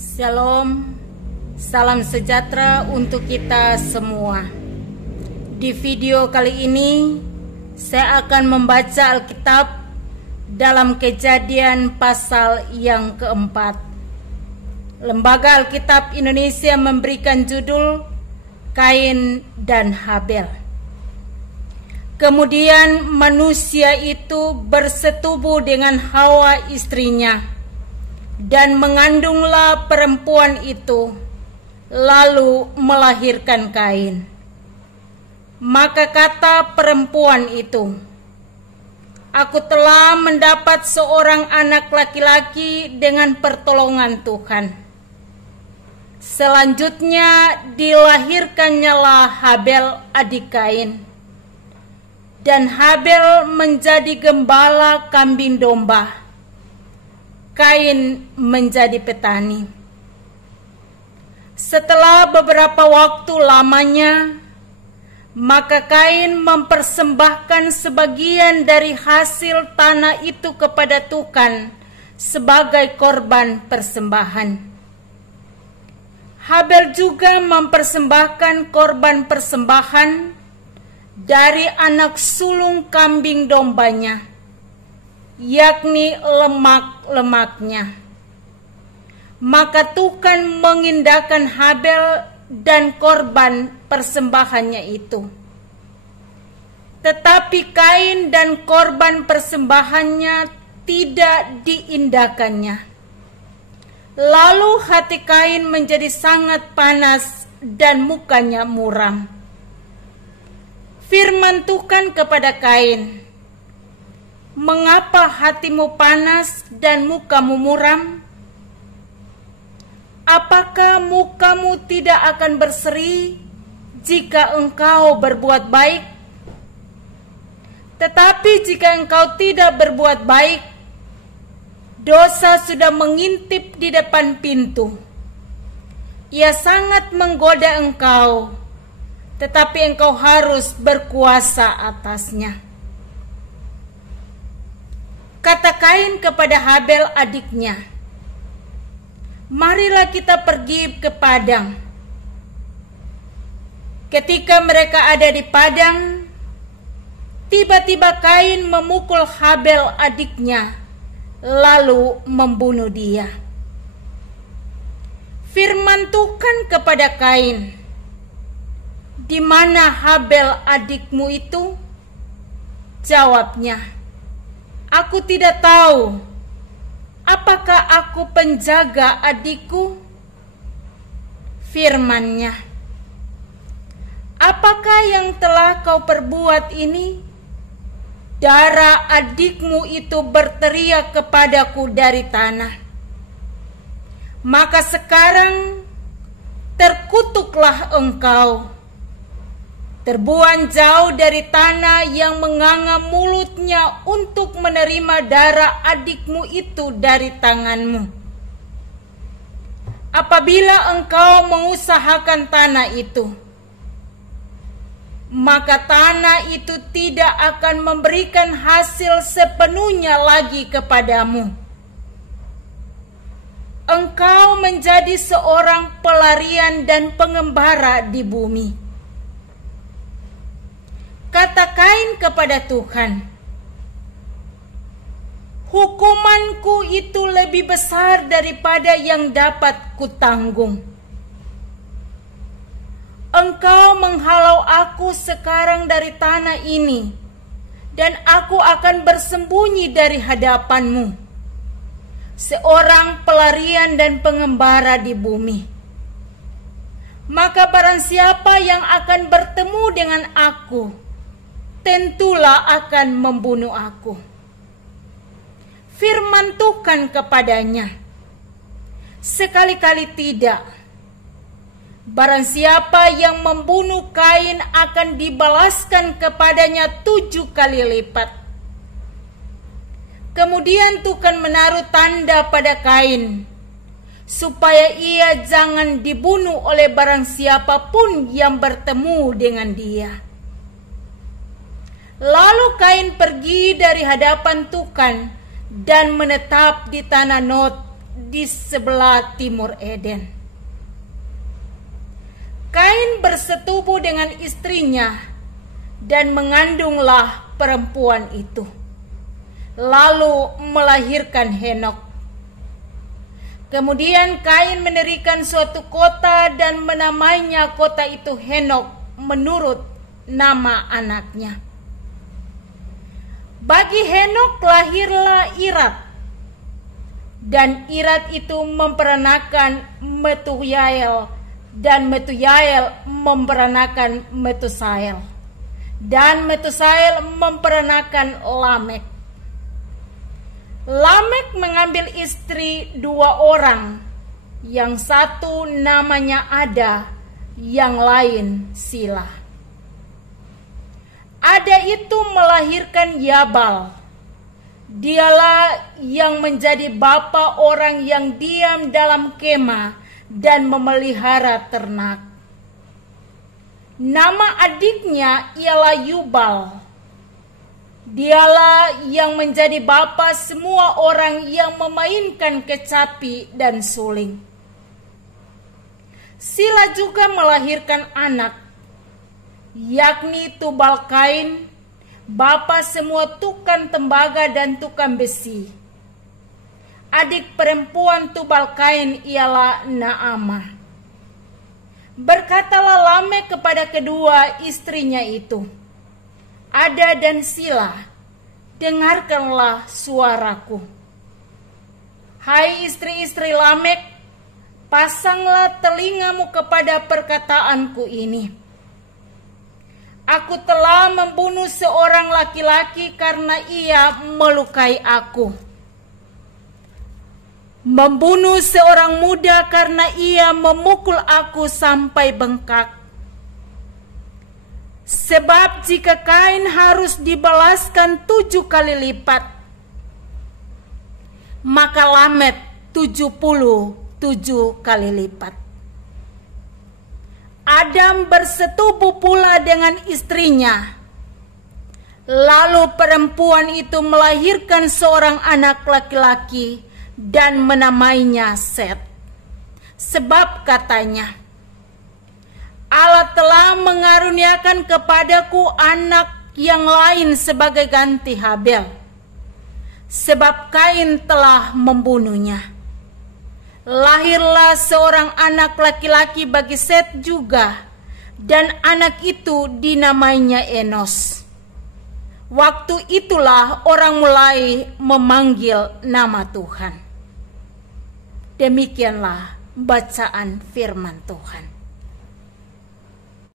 Shalom, salam sejahtera untuk kita semua. Di video kali ini, saya akan membaca Alkitab dalam Kejadian pasal yang keempat. Lembaga Alkitab Indonesia memberikan judul Kain dan Habel. Kemudian manusia itu bersetubuh dengan Hawa istrinya, dan mengandunglah perempuan itu, lalu melahirkan Kain. Maka kata perempuan itu, "Aku telah mendapat seorang anak laki-laki dengan pertolongan Tuhan." Selanjutnya dilahirkannyalah Habel adik Kain. Dan Habel menjadi gembala kambing domba, Kain menjadi petani. Setelah beberapa waktu lamanya, maka Kain mempersembahkan sebagian dari hasil tanah itu kepada Tuhan sebagai korban persembahan. Habel juga mempersembahkan korban persembahan dari anak sulung kambing dombanya, yakni lemak-lemaknya. Maka Tuhan mengindahkan Habel dan korban persembahannya itu. Tetapi Kain dan korban persembahannya tidak diindahkannya. Lalu hati Kain menjadi sangat panas dan mukanya muram. Firman Tuhan kepada Kain, "Mengapa hatimu panas dan mukamu muram? Apakah mukamu tidak akan berseri jika engkau berbuat baik? Tetapi jika engkau tidak berbuat baik, dosa sudah mengintip di depan pintu. Ia sangat menggoda engkau, tetapi engkau harus berkuasa atasnya." Kata Kain kepada Habel adiknya, "Marilah kita pergi ke padang." Ketika mereka ada di padang, tiba-tiba Kain memukul Habel adiknya, lalu membunuh dia. Firman Tuhan kepada Kain, "Di mana Habel adikmu itu?" Jawabnya, "Aku tidak tahu. Apakah aku penjaga adikku?" Firman-Nya, "Apakah yang telah kau perbuat ini? Darah adikmu itu berteriak kepadaku dari tanah. Maka sekarang terkutuklah engkau, terbuang jauh dari tanah yang menganga mulutnya untuk menerima darah adikmu itu dari tanganmu. Apabila engkau mengusahakan tanah itu, maka tanah itu tidak akan memberikan hasil sepenuhnya lagi kepadamu. Engkau menjadi seorang pelarian dan pengembara di bumi." Kata Kain kepada Tuhan, "Hukumanku itu lebih besar daripada yang dapat kutanggung. Engkau menghalau aku sekarang dari tanah ini, dan aku akan bersembunyi dari hadapanmu, seorang pelarian dan pengembara di bumi. Maka barang siapa yang akan bertemu dengan aku, tentulah akan membunuh aku." Firman Tuhan kepadanya, "Sekali-kali tidak. Barang siapa yang membunuh Kain akan dibalaskan kepadanya 7 kali lipat." Kemudian Tuhan menaruh tanda pada Kain, supaya ia jangan dibunuh oleh barang siapapun yang bertemu dengan dia. Lalu Kain pergi dari hadapan Tuhan dan menetap di tanah Nod di sebelah timur Eden. Kain bersetubuh dengan istrinya dan mengandunglah perempuan itu, lalu melahirkan Henok. Kemudian Kain mendirikan suatu kota dan menamainya kota itu Henok menurut nama anaknya. Bagi Henok lahirlah Irad, dan Irad itu memperanakan Metuyael, dan Metuyael memperanakan Metusael, dan Metusael memperanakan Lamek. Lamek mengambil istri 2 orang, yang satu namanya Ada, yang lain Sila. Ada itu melahirkan Yabal. Dialah yang menjadi bapa orang yang diam dalam kemah dan memelihara ternak. Nama adiknya ialah Yubal. Dialah yang menjadi bapa semua orang yang memainkan kecapi dan suling. Sila juga melahirkan anak, yakni Tubal Kain, bapa semua tukang tembaga dan tukang besi. Adik perempuan Tubal Kain ialah Naamah. Berkatalah Lamek kepada kedua istrinya itu, Ada dan Sila, dengarkanlah suaraku. Hai istri-istri Lamek, pasanglah telingamu kepada perkataanku ini. Aku telah membunuh seorang laki-laki karena ia melukai aku. Membunuh seorang muda karena ia memukul aku sampai bengkak. Sebab jika Kain harus dibalaskan 7 kali lipat, maka Lamek 77 kali lipat. Adam bersetubuh pula dengan istrinya. Lalu perempuan itu melahirkan seorang anak laki-laki dan menamainya Set. Sebab katanya, Allah telah mengaruniakan kepadaku anak yang lain sebagai ganti Habel, sebab Kain telah membunuhnya. Lahirlah seorang anak laki-laki bagi Set juga, dan anak itu dinamainya Enos. Waktu itulah orang mulai memanggil nama Tuhan. Demikianlah bacaan firman Tuhan.